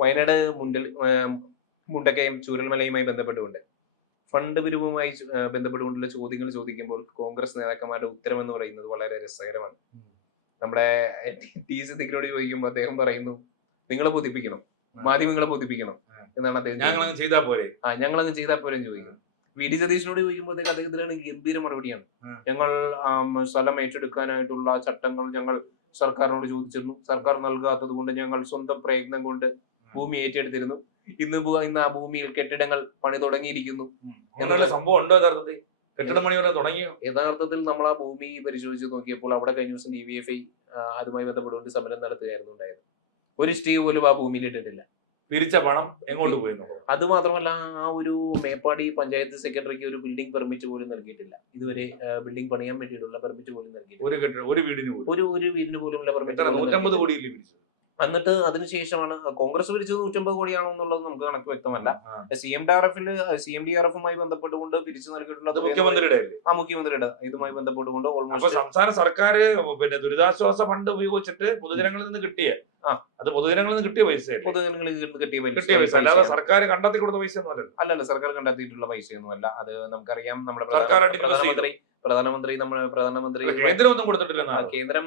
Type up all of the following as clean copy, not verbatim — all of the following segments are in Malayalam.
വയനാട് മുണ്ടക്കയം ചൂരൽമലയുമായി ബന്ധപ്പെട്ടുകൊണ്ട് ഫണ്ട് പിരിവുമായി ബന്ധപ്പെട്ടുകൊണ്ടുള്ള ചോദ്യങ്ങൾ ചോദിക്കുമ്പോൾ കോൺഗ്രസ് നേതാക്കന്മാരുടെ ഉത്തരം എന്ന് പറയുന്നത് വളരെ രസകരമാണ്. നമ്മുടെ ടി സിദ്ദിഖിനോട് ചോദിക്കുമ്പോൾ അദ്ദേഹം പറയുന്നു, നിങ്ങളെ ബോധിപ്പിക്കണം, മാധ്യമങ്ങളെ ബോധിപ്പിക്കണം എന്നാണ് അദ്ദേഹം. ഞങ്ങളങ്ങ് ചെയ്താൽ പോരെ എന്ന് ചോദിക്കുന്നു. വി ഡി സതീശനോട് ചോദിക്കുമ്പോൾ അദ്ദേഹത്തിനാണ് ഗംഭീര മറുപടിയാണ്. ഞങ്ങൾ സ്ഥലം ഏറ്റെടുക്കാനായിട്ടുള്ള ചട്ടങ്ങൾ ഞങ്ങൾ സർക്കാരിനോട് ചോദിച്ചിരുന്നു, സർക്കാർ നൽകാത്തത് കൊണ്ട് ഞങ്ങൾ സ്വന്തം പ്രയത്നം കൊണ്ട് ഭൂമി ഏറ്റെടുത്തിരുന്നു. ഇന്ന് ആ ഭൂമിയിൽ കെട്ടിടങ്ങൾ പണി തുടങ്ങിയിരിക്കുന്നു എന്നുള്ള സംഭവം ഉണ്ടോ യഥാർത്ഥത്തിൽ? കെട്ടിട പണി തുടങ്ങിയോ? യഥാർത്ഥത്തിൽ നമ്മൾ ആ ഭൂമി പരിശോധിച്ച് നോക്കിയപ്പോൾ അവിടെ കഴിഞ്ഞ ദിവസം DYFI അതുമായി ബന്ധപ്പെട്ടുകൊണ്ട് സമരം നടത്തുകയായിരുന്നു ഉണ്ടായത്. ഒരു സ്റ്റേ പോലും ആ ഭൂമിയിൽ ഇട്ടിട്ടില്ല. പിരിച്ച പണം എങ്ങോട്ട് പോയി? അത് മാത്രമല്ല, ആ ഒരു മേപ്പാടി പഞ്ചായത്ത് സെക്രട്ടറിക്ക് ഒരു ബിൽഡിംഗ് പെർമിറ്റ് പോലും നൽകിയിട്ടില്ല ഇതുവരെ. ബിൽഡിംഗ് പണിയാൻ വേണ്ടിയിട്ടുള്ള പെർമിറ്റ് പോലും നൽകിയിട്ടില്ല. ഒരു വീടിന് പോലുമുള്ള പെർമിറ്റ് 150 കോടിയില്ലേ പിരിച്ചത്. എന്നിട്ട് അതിനുശേഷമാണ് കോൺഗ്രസ് പിരിച്ചത് 150 കോടിയാണോ എന്നുള്ളത് നമുക്ക് കണക്ക് വ്യക്തമല്ല. CMDRF-മായി ബന്ധപ്പെട്ടുകൊണ്ട് പിരിച്ചു നൽകിയിട്ടുള്ളത് മുഖ്യമന്ത്രിയുടെ ഇതുമായി ബന്ധപ്പെട്ടുകൊണ്ട് ഓൾമോസ്റ്റ് സംസ്ഥാന സർക്കാർ പിന്നെ ദുരിതാശ്വാസ ഫണ്ട് ഉപയോഗിച്ചിട്ട് പൊതുജനങ്ങളിൽ നിന്ന് കിട്ടിയ പൊതുജനങ്ങളിൽ നിന്ന് കിട്ടിയ പൈസ അല്ലാതെ സർക്കാർ കണ്ടെത്തി കൊടുത്ത പൈസ അല്ലല്ല. സർക്കാർ കണ്ടെത്തിയിട്ടുള്ള പൈസയൊന്നുമല്ല. അത് നമുക്കറിയാം. നമ്മുടെ പ്രധാനമന്ത്രി കേന്ദ്രമൊന്നും കൊടുത്തിട്ടില്ല. കേന്ദ്രം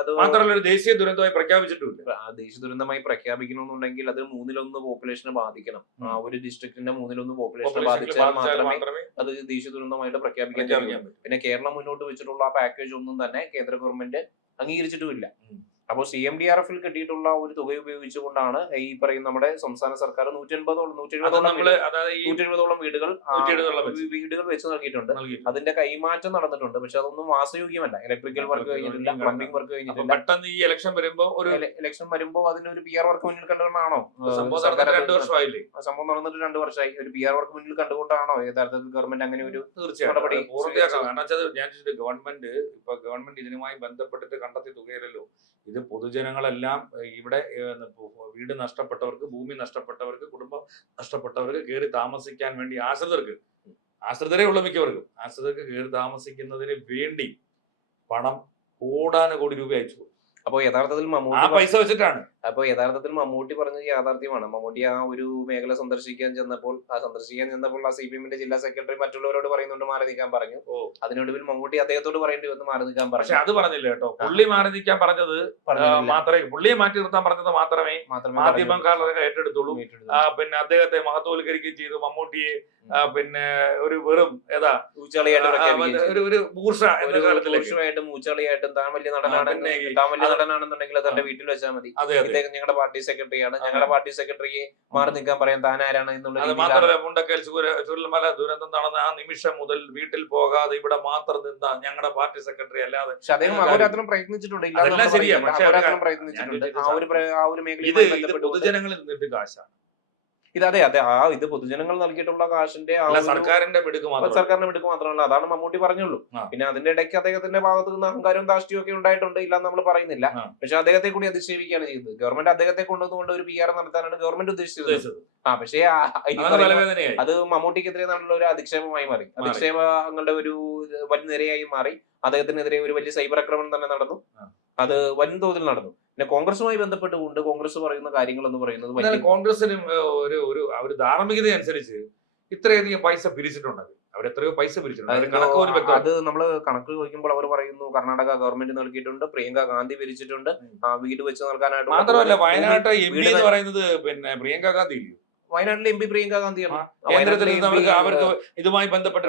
അത് മാത്രമല്ല ദേശീയ ദുരന്തമായി പ്രഖ്യാപിച്ചിട്ടില്ല. ദേശീയ ദുരന്തമായി പ്രഖ്യാപിക്കണമെന്നുണ്ടെങ്കിൽ അത് 1/3 പോപ്പുലേഷനെ ബാധിക്കണം. ഒരു ഡിസ്ട്രിക്റ്റിന്റെ 1/3 പോപ്പുലേഷനെ ബാധിച്ചാൽ മാത്രമേ അത് ദേശീയ ദുരന്തമായിട്ട് പ്രഖ്യാപിക്കാൻ കഴിയൂ. പിന്നെ കേരളം മുന്നോട്ട് വെച്ചിട്ടുള്ള ആ പാക്കേജ് ഒന്നും തന്നെ കേന്ദ്ര ഗവൺമെന്റ് അംഗീകരിച്ചിട്ടുമില്ല. അപ്പോൾ CMDRF-ൽ കിട്ടിയിട്ടുള്ള ഒരു തുക ഉപയോഗിച്ചുകൊണ്ടാണ് ഈ പറയുന്ന നമ്മുടെ സംസ്ഥാന സർക്കാർ 170ഓളം വീടുകൾ വെച്ച് നൽകിയിട്ടുണ്ട്. അതിന്റെ കൈമാറ്റം നടന്നിട്ടുണ്ട്. പക്ഷെ അതൊന്നും വാസയോഗ്യമല്ല. ഇലക്ട്രിക്കൽ വർക്ക് കഴിഞ്ഞിട്ടില്ല, പ്ലംബിംഗ് വർക്ക് കഴിഞ്ഞിട്ടില്ല. പെട്ടെന്ന് ഈ ഇലക്ഷൻ വരുമ്പോ അതിന്റെ ഒരു PR വർക്ക് മുന്നിൽ കണ്ടുകൊണ്ടാണോ സംഭവം നടന്നിട്ട് 2 വർഷമായി. ഒരു PR വർക്ക് മുന്നിൽ കണ്ടുകൊണ്ടാണോ യഥാർത്ഥത്തിൽ ഗവൺമെന്റ് അങ്ങനെ ഒരു നടപടി ഗവൺമെന്റ് ഇതിനുമായി ബന്ധപ്പെട്ടിട്ട് കണ്ടെത്തിയ തുകയല്ലോ ഇത്? പൊതുജനങ്ങളെല്ലാം ഇവിടെ വീട് നഷ്ടപ്പെട്ടവർക്ക്, ഭൂമി നഷ്ടപ്പെട്ടവർക്ക്, കുടുംബം നഷ്ടപ്പെട്ടവർക്ക് കയറി താമസിക്കാൻ വേണ്ടി ആശ്രിതരെ ഉള്ള മിക്കവർക്കും ആശ്രിതർക്ക് കയറി താമസിക്കുന്നതിന് വേണ്ടി പണം കോടാനുകോടി രൂപ അയച്ചു. അപ്പൊ യഥാർത്ഥത്തിൽ പൈസ വെച്ചിട്ടാണ്. യഥാർത്ഥത്തിൽ മമ്മൂട്ടി പറഞ്ഞത് യാഥാർത്ഥ്യമാണ്. മമ്മൂട്ടി ആ ഒരു മേഖല സന്ദർശിക്കാൻ ചെന്നപ്പോൾ ആ CPM-ന്റെ ജില്ലാ സെക്രട്ടറി മറ്റുള്ളവരോട് പറയുന്നുണ്ട് മാറി നിൽക്കാൻ പറഞ്ഞു. അതിനൊടുവിൽ മമ്മൂട്ടി അദ്ദേഹത്തോട് പറയേണ്ടി വന്ന് മാറി നിൽക്കാൻ പറഞ്ഞു. പക്ഷെ അത് പറഞ്ഞില്ല കേട്ടോ. പുള്ളി മാറി നിൽക്കാൻ പറഞ്ഞത് മാത്രമേ, പുള്ളിയെ മാറ്റി നിർത്താൻ പറഞ്ഞത് മാത്രമേ മാധ്യമക്കാർ ഏറ്റെടുത്തുള്ളൂ. പിന്നെ അദ്ദേഹത്തെ മഹത്വവൽക്കരിക്കുകയും ചെയ്തു. മമ്മൂട്ടിയെ പിന്നെ ഒരു വെറും മൂച്ചളിയായിട്ടും താൻ വലിയ നടനാണെന്നുണ്ടെങ്കിൽ അതെന്റെ വീട്ടിൽ വെച്ചാൽ മതി. ഇദ്ദേഹം ഞങ്ങളുടെ പാർട്ടി സെക്രട്ടറിയാണ്, ഞങ്ങളുടെ പാർട്ടി സെക്രട്ടറിയെ മാറി നിൽക്കാൻ പറയാൻ താൻ ആരാണ് എന്നുള്ളത്. മാത്രമല്ല, മുണ്ടക്കൽ ചുരൽമല ദുരന്തം നടന്ന ആ നിമിഷം മുതൽ വീട്ടിൽ പോകാതെ ഇവിടെ മാത്രം നിന്ന ഞങ്ങളുടെ പാർട്ടി സെക്രട്ടറി അല്ലാതെ. പക്ഷെ അദ്ദേഹം അഹോരാത്രം പ്രയത്നിച്ചിട്ടുണ്ട്. പൊതുജനങ്ങളിൽ നിന്നിട്ട് കാശാണ് ഇത് പൊതുജനങ്ങൾ നൽകിയിട്ടുള്ള കാശിന്റെ സർക്കാരിന്റെ മിടുക്ക് മാത്രമല്ല. അതാണ് മമ്മൂട്ടി പറഞ്ഞുള്ളൂ. പിന്നെ അതിന്റെ ഇടയ്ക്ക് അദ്ദേഹത്തിന്റെ ഭാഗത്ത് നിന്ന് അഹങ്കാരവും ധാർഷ്ട്യവും ഒക്കെ ഉണ്ടായിട്ടുണ്ട്, ഇല്ലാന്ന് നമ്മൾ പറയുന്നില്ല. പക്ഷെ അദ്ദേഹത്തെ കൂടി അധിക്ഷേപിക്കുകയാണ് ചെയ്തത്. ഗവൺമെന്റ് അദ്ദേഹത്തെ കൊണ്ടുവന്നുകൊണ്ട് ഒരു PR നടത്താനാണ് ഗവൺമെന്റ് ഉദ്ദേശിച്ചത്. പക്ഷേ അത് മമ്മൂട്ടിക്കെതിരെ നടന്നുള്ള ഒരു അധിക്ഷേപമായി മാറി. അധിക്ഷേപങ്ങളുടെ ഒരു വലിയ നിരയായി മാറി. അദ്ദേഹത്തിനെതിരെ ഒരു വലിയ സൈബർ ആക്രമണം തന്നെ നടന്നു. അത് വൻതോതിൽ നടന്നു. പിന്നെ കോൺഗ്രസുമായി ബന്ധപ്പെട്ടുകൊണ്ട് കോൺഗ്രസ് പറയുന്ന കാര്യങ്ങൾ എന്ന് പറയുന്നത്, കോൺഗ്രസിന് ഒരു ധാർമ്മികത അനുസരിച്ച് ഇത്രയധികം പൈസ പിരിച്ചിട്ടുണ്ട്. അവരെത്രയോ പൈസ പിരിച്ചിട്ടുണ്ട്. അത് നമ്മള് കണക്ക് ചോദിക്കുമ്പോൾ അവർ പറയുന്നു കർണാടക ഗവൺമെന്റ് നൽകിയിട്ടുണ്ട്, പ്രിയങ്ക ഗാന്ധി പിരിച്ചിട്ടുണ്ട്, വീട് വെച്ച് നൽകാനായിട്ട്. മാത്രമല്ല വയനാട്ട് MP എന്ന് പറയുന്നത് പിന്നെ പ്രിയങ്ക ഗാന്ധി ഇല്ലയോ? വയനാട്ടിലെ MP പ്രിയങ്ക ഗാന്ധിയാണ്. അവർക്ക് ഇതുമായി ബന്ധപ്പെട്ട്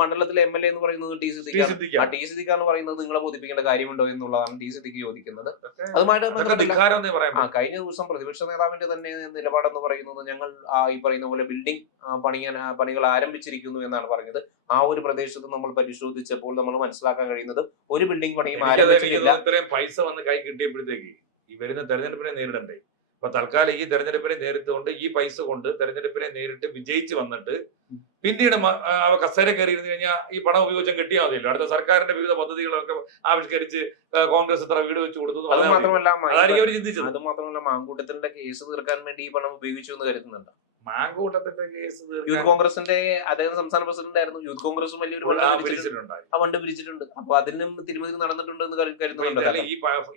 മണ്ഡലത്തിലെ MLA എന്ന് പറയുന്നത് ടി സിദ്ദിഖ് എന്ന് പറയുന്നത് നിങ്ങളെ ബോധിപ്പിക്കേണ്ട കാര്യമുണ്ടോ എന്നുള്ളതാണ് ടി സിദ്ദിഖ് ചോദിക്കുന്നത്. അതുമായിട്ട് കഴിഞ്ഞ ദിവസം പ്രതിപക്ഷ നേതാവിന്റെ തന്നെ നിലപാടെന്ന് പറയുന്നത് ഞങ്ങൾ ഈ പറയുന്ന പോലെ ബിൽഡിംഗ് പണികൾ ആരംഭിച്ചിരിക്കുന്നു എന്നാണ് പറഞ്ഞത്. ആ ഒരു പ്രദേശത്ത് നമ്മൾ പരിശോധിച്ചപ്പോൾ നമ്മൾ മനസ്സിലാക്കാൻ കഴിയുന്നത് ഒരു ബിൽഡിംഗ് പണിയും ആരംഭിച്ചിട്ടില്ല. ഇത്രയും പൈസ വന്ന് കൈ കിട്ടിയപ്പോഴത്തേക്ക് ഈ വരുന്ന തെരഞ്ഞെടുപ്പിനെ നേരിടണ്ടേ? അപ്പൊ തൽക്കാലം ഈ തെരഞ്ഞെടുപ്പിനെ നേരിട്ടുകൊണ്ട് ഈ പൈസ കൊണ്ട് തെരഞ്ഞെടുപ്പിനെ നേരിട്ട് വിജയിച്ച് വന്നിട്ട് പിന്നീട് കസേര കയറിയിരുന്നു കഴിഞ്ഞാൽ ഈ പണം ഉപയോഗിച്ചാൽ കിട്ടിയാൽ മതിയല്ലോ. അടുത്ത സർക്കാരിന്റെ വിവിധ പദ്ധതികളൊക്കെ ആവിഷ്കരിച്ച് കോൺഗ്രസ് ഇത്ര വീട് വെച്ച് കൊടുത്തു. അത് മാത്രമല്ല ചിന്തിച്ചത് മാങ്കൂട്ടത്തിന്റെ കേസ് തീർക്കാൻ വേണ്ടി ഈ പണം ഉപയോഗിച്ചു എന്ന് കരുതുന്നുണ്ട്. മാങ്കൂട്ടത്തിന്റെ കേസ് യൂത്ത് കോൺഗ്രസിന്റെ അദ്ദേഹം സംസ്ഥാന പ്രസിഡന്റ് ആയിരുന്നു. യൂത്ത് കോൺഗ്രസും വലിയൊരു ഫണ്ട് പിരിച്ചിട്ടുണ്ട്. അപ്പൊ അതിനും തിരുമതി നടന്നിട്ടുണ്ട് എന്ന് കരുതുന്നുണ്ട്.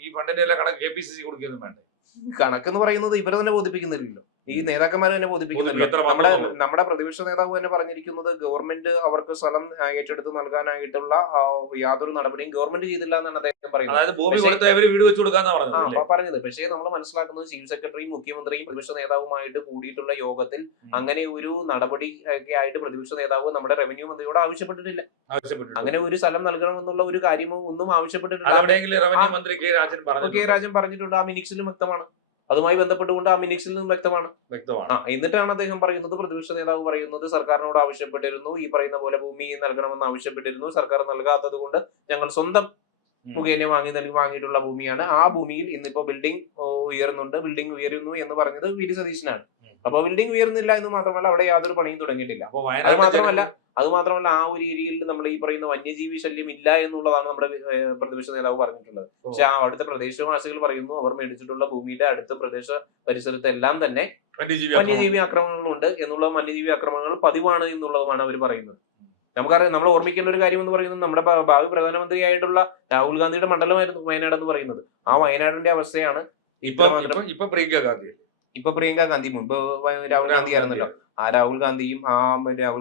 ഈ ഫണ്ടിന്റെ എല്ലാം കണക്ക് KPCC കൊടുക്കുകയൊന്നും വേണ്ടേ? കണക്കെന്ന് പറയുന്നത് ഇവരെ തന്നെ ബോധിപ്പിക്കുന്നില്ലല്ലോ, ഈ നേതാക്കന്മാർ തന്നെ ബോധിപ്പിക്കുന്നില്ലല്ലോ. നമ്മുടെ പ്രതിപക്ഷ നേതാവ് തന്നെ പറഞ്ഞിരിക്കുന്നത് ഗവൺമെന്റ് അവർക്ക് സ്ഥലം ഏറ്റെടുത്ത് നൽകാനായിട്ടുള്ള യാതൊരു നടപടിയും ഗവൺമെന്റ് ചെയ്തില്ല എന്നാണ് അദ്ദേഹം പറഞ്ഞത്. പക്ഷേ നമ്മൾ മനസ്സിലാക്കുന്നത് ചീഫ് സെക്രട്ടറിയും മുഖ്യമന്ത്രിയും പ്രതിപക്ഷ നേതാവുമായിട്ട് കൂടിയിട്ടുള്ള യോഗത്തിൽ അങ്ങനെ ഒരു നടപടി ഒക്കെ ആയിട്ട് പ്രതിപക്ഷ നേതാവ് നമ്മുടെ റവന്യൂ മന്ത്രിയോട് ആവശ്യപ്പെട്ടിട്ടില്ല. അങ്ങനെ ഒരു സ്ഥലം നൽകണമെന്നുള്ള ഒരു കാര്യമോ ഒന്നും ആവശ്യപ്പെട്ടിട്ടില്ല. കെ രാജൻ പറഞ്ഞിട്ടുണ്ട്, ആ മിനിക്സിലും വ്യക്തമാണ്. അതുമായി ബന്ധപ്പെട്ടുകൊണ്ട് ആ മിനിക്സിൽ നിന്നും വ്യക്തമാണ്. എന്നിട്ടാണ് അദ്ദേഹം പറയുന്നത്, പ്രതിപക്ഷ നേതാവ് പറയുന്നത് സർക്കാരിനോട് ആവശ്യപ്പെട്ടിരുന്നു, ഈ പറയുന്ന പോലെ ഭൂമി നൽകണമെന്ന് ആവശ്യപ്പെട്ടിരുന്നു, സർക്കാർ നൽകാത്തത് കൊണ്ട് ഞങ്ങൾ സ്വന്തം മുഖേന വാങ്ങിയിട്ടുള്ള ഭൂമിയാണ്. ആ ഭൂമിയിൽ ഇന്നിപ്പോ ബിൽഡിംഗ് ഉയരുന്നു എന്ന് പറഞ്ഞത് വി ഡി സതീശനാണ്. അപ്പൊ ബിൽഡിംഗ് ഉയർന്നില്ല എന്ന് മാത്രമല്ല അവിടെ യാതൊരു പണിയും തുടങ്ങിയിട്ടില്ല. അത് മാത്രമല്ല ആ ഒരു ഏരിയയിൽ നമ്മൾ ഈ പറയുന്ന വന്യജീവി ശല്യം ഇല്ല എന്നുള്ളതാണ് നമ്മുടെ പ്രതിപക്ഷ നേതാവ് പറഞ്ഞിട്ടുള്ളത്. പക്ഷെ ആ അവിടുത്തെ പ്രദേശവാസികൾ പറയുന്നു അവർ മേടിച്ചിട്ടുള്ള ഭൂമിയുടെ അടുത്ത പ്രദേശ പരിസരത്തെല്ലാം തന്നെ വന്യജീവി ആക്രമണങ്ങളുണ്ട് എന്നുള്ളത്, വന്യജീവി ആക്രമണങ്ങൾ പതിവാണ് എന്നുള്ളതുമാണ് അവർ പറയുന്നത്. നമുക്കറിയാം, നമ്മൾ ഓർമ്മിക്കേണ്ട ഒരു കാര്യം എന്ന് പറയുന്നത് നമ്മുടെ ഭാവി പ്രധാനമന്ത്രിയായിട്ടുള്ള രാഹുൽ ഗാന്ധിയുടെ മണ്ഡലമായിരുന്നു വയനാട് എന്ന് പറയുന്നത്. ആ വയനാടിന്റെ അവസ്ഥയാണ് ഇപ്പൊ പ്രിയങ്ക ഗാന്ധി, മുമ്പ് രാഹുൽ ഗാന്ധി ആയിരുന്നല്ലോ. ആ രാഹുൽ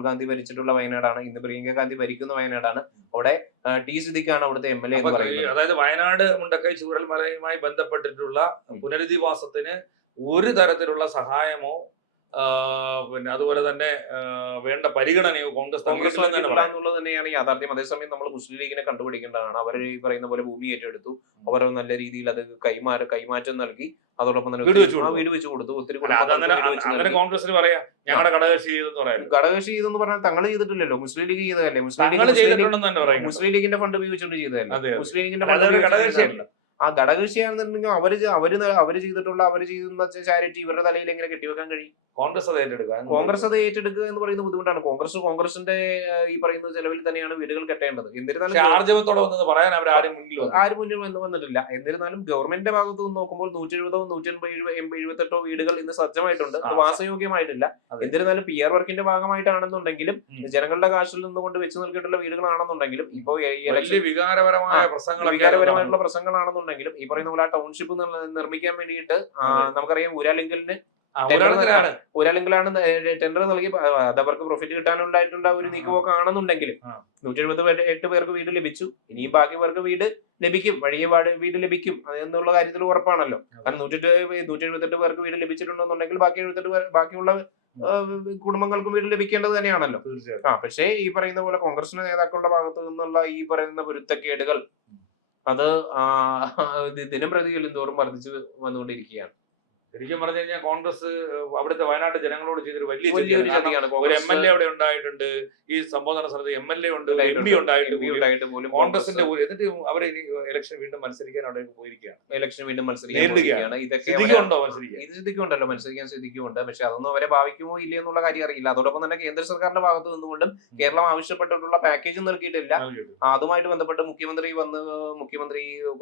ഗാന്ധി ഭരിച്ചിട്ടുള്ള വയനാടാണ്, ഇന്ന് പ്രിയങ്ക ഗാന്ധി ഭരിക്കുന്ന വയനാടാണ്. അവിടെ ടി സിദ്ദിഖാണ് അവിടുത്തെ MLA എന്ന് പറയുന്നത്. അതായത് വയനാട് മുണ്ടക്കൈ ചൂരൽമലയുമായി ബന്ധപ്പെട്ടിട്ടുള്ള പുനരധിവാസത്തിന് ഒരു തരത്തിലുള്ള സഹായമോ പിന്നെ അതുപോലെ തന്നെ വേണ്ട പരിഗണനയോ കോൺഗ്രസ് എന്നുള്ളത് തന്നെയാണ് യാഥാർത്ഥ്യം. അതേസമയം നമ്മൾ മുസ്ലിം ലീഗിനെ കണ്ടുപിടിക്കേണ്ടതാണ്. അവർ ഈ പറയുന്ന പോലെ ഭൂമി ഏറ്റെടുത്തു, അവർ നല്ല രീതിയിൽ അത് കൈമാറ്റം നൽകി, അതോടൊപ്പം തന്നെ വീട് വെച്ച് കൊടുത്തു. ഒത്തിരി കോൺഗ്രസിന് പറയാം ഞങ്ങളുടെ ഘടകകക്ഷി ചെയ്തെന്ന് പറഞ്ഞാൽ തങ്ങൾ ചെയ്തിട്ടില്ലല്ലോ, മുസ്ലിം ലീഗ് ചെയ്തതല്ലേ. മുസ്ലിം ലീഗിന്റെ ഫണ്ട് ഉപയോഗിച്ചുകൊണ്ട് ചെയ്തതല്ലേ. മുസ്ലിം ലീഗിന്റെ ഫണ്ട് ആ ഘടകകക്ഷിയാണെന്നുണ്ടെങ്കിൽ അവര് ചെയ്യുന്ന ചാരിറ്റി ഇവരുടെ തലയിൽ എങ്ങനെ കെട്ടിവെക്കാൻ കഴിയും? കോൺഗ്രസ് അത് ഏറ്റെടുക്കുക എന്ന് പറയുന്ന ബുദ്ധിമുട്ടാണ്. കോൺഗ്രസിന്റെ ഈ പറയുന്ന ചെലവിൽ തന്നെയാണ് വീടുകൾ കെട്ടേണ്ടത്. എന്നിരുന്നാലും ആരും മുന്നിൽ വന്നിട്ടില്ല. എന്നിരുന്നാലും ഗവൺമെന്റിന്റെ ഭാഗത്ത് നിന്ന് നോക്കുമ്പോൾ 170 178 വീടുകൾ ഇന്ന് സജ്ജമായിട്ടുണ്ട്, അത് വാസയോഗ്യമായിട്ടില്ല. എന്നിരുന്നാലും PR വർക്കിന്റെ ഭാഗമായിട്ടാണെന്നുണ്ടെങ്കിലും ജനങ്ങളുടെ കാശിൽ നിന്നുകൊണ്ട് വെച്ച് നൽകിയിട്ടുള്ള വീടുകളാണെന്നുണ്ടെങ്കിലും ഇപ്പോ വികാരപരമായിട്ടുള്ള പ്രശ്നങ്ങളാണെന്നുണ്ടെങ്കിലും ഈ പറയുന്ന പോലെ ആ ടൗൺഷിപ്പ് നിർമ്മിക്കാൻ വേണ്ടിയിട്ട് നമുക്കറിയാം ഊരാലിംഗിലാണ് ടെൻഡർ നൽകി അത് അവർക്ക് പ്രോഫിറ്റ് കിട്ടാനുണ്ടായിട്ടുള്ള ഒരു നീക്കുപോക്ക് ആണെന്നുണ്ടെങ്കിലും 178 പേർക്ക് വീട് ലഭിച്ചു. ഇനിയും ബാക്കി പേർക്ക് വീട് ലഭിക്കും, വഴിയെ വീട് ലഭിക്കും എന്നുള്ള കാര്യത്തിൽ ഉറപ്പാണല്ലോ. കാരണം 178 പേർക്ക് വീട് ലഭിച്ചിട്ടുണ്ടെന്നുണ്ടെങ്കിൽ ബാക്കിയുള്ള കുടുംബങ്ങൾക്കും വീട് ലഭിക്കേണ്ടത് തന്നെയാണല്ലോ. പക്ഷേ ഈ പറയുന്ന പോലെ കോൺഗ്രസിന്റെ നേതാക്കളുടെ ഭാഗത്തു നിന്നുള്ള ഈ പറയുന്ന പൊരുത്തക്കേടുകൾ അത് ദിനം പ്രതി തോറും വർദ്ധിച്ചു വന്നുകൊണ്ടിരിക്കുകയാണ്. ശരിക്കും പറഞ്ഞു കഴിഞ്ഞാൽ കോൺഗ്രസ് അവിടുത്തെ വയനാട് ജനങ്ങളോട് ചെയ്തൊരു വലിയൊരു ചതിയാണ്. ഒരു MLA അവിടെ ഉണ്ടായിട്ടുണ്ട്, ഈ സംബോധന സ്ഥലത്ത് MLA ഉണ്ട്, MP ഉണ്ടായിട്ട് പോലും കോൺഗ്രസിന്റെ എന്നിട്ട് അവർ ഇലക്ഷൻ വീണ്ടും മത്സരിക്കാൻ അവിടെ പോയിരിക്കുകയാണ്. സിദ്ദിഖുണ്ടല്ലോ, മത്സരിക്കാൻ സിദ്ദിഖുണ്ട്. പക്ഷെ അതൊന്നും അവരെ ഭാവിക്കുമോ ഇല്ല എന്നുള്ള കാര്യം അറിയില്ല. അതോടൊപ്പം തന്നെ കേന്ദ്ര സർക്കാരിന്റെ ഭാഗത്ത് നിന്നുകൊണ്ടും കേരളം ആവശ്യപ്പെട്ടിട്ടുള്ള പാക്കേജ് നൽകിയിട്ടില്ല. അതുമായിട്ട് ബന്ധപ്പെട്ട് മുഖ്യമന്ത്രി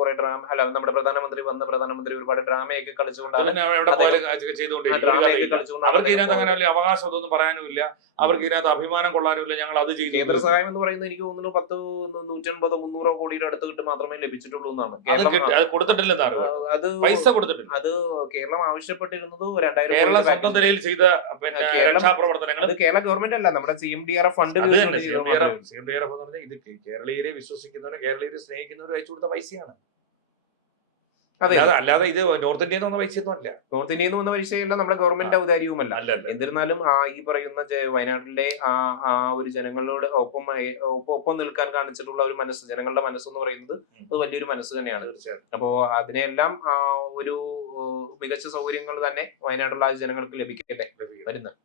കുറെ നമ്മുടെ പ്രധാനമന്ത്രി ഒരുപാട് ഡ്രാമയൊക്കെ കളിച്ചുകൊണ്ടാണ് അവർക്ക് ഇതിനകത്ത് അങ്ങനെ വലിയ അവകാശം ഒന്നും പറയാനുമില്ല, അവർക്ക് ഇതിനകത്ത് അഭിമാനം കൊള്ളാനുമില്ല. ഞങ്ങൾ അത് ചെയ്തു. കേന്ദ്ര സഹായം എന്ന് പറയുന്നത് എനിക്ക് തോന്നുന്നു 150-150-300 കോടിയുടെ അടുത്ത് മാത്രമേ ലഭിച്ചിട്ടുള്ളൂ എന്നാണ്. അത് പൈസ കൊടുത്തിട്ടില്ല. അത് കേരളം ആവശ്യപ്പെട്ടിരുന്നത് 2000 കേരള സ്വന്തം നിലയിൽ ചെയ്ത രക്ഷാപ്രവർത്തനങ്ങൾ. അത് കേരള ഗവൺമെന്റ് അല്ല, നമ്മുടെ CMDRF ഫണ്ട്. CMDRF എന്ന് പറഞ്ഞാൽ ഇത് കേരളീയരെ വിശ്വസിക്കുന്നവരും കേരളീയരെ സ്നേഹിക്കുന്നവരും അയച്ചു കൊടുത്ത പൈസയാണ്. അല്ലാതെ ഇത് നോർത്ത് ഇന്ത്യയിൽ നിന്ന് വന്ന പൈസയൊന്നും അല്ല. നോർത്ത് ഇന്ത്യയിൽ നിന്ന് വന്ന പൈസയല്ല, നമ്മുടെ ഗവൺമെന്റ് ഔദാര്യവുമല്ല. എന്നിരുന്നാലും ഈ പറയുന്ന വയനാട്ടിലെ ആ ഒരു ജനങ്ങളോട് ഒപ്പം നിൽക്കാൻ കാണിച്ചിട്ടുള്ള ഒരു മനസ്സ്, ജനങ്ങളുടെ മനസ്സെന്ന് പറയുന്നത് അത് വലിയൊരു മനസ്സ് തന്നെയാണ്. തീർച്ചയായും. അപ്പോ അതിനെല്ലാം ഒരു മികച്ച സൗകര്യങ്ങൾ തന്നെ വയനാടുള്ള ജനങ്ങൾക്ക് ലഭിക്കട്ടെ വരുന്നത്.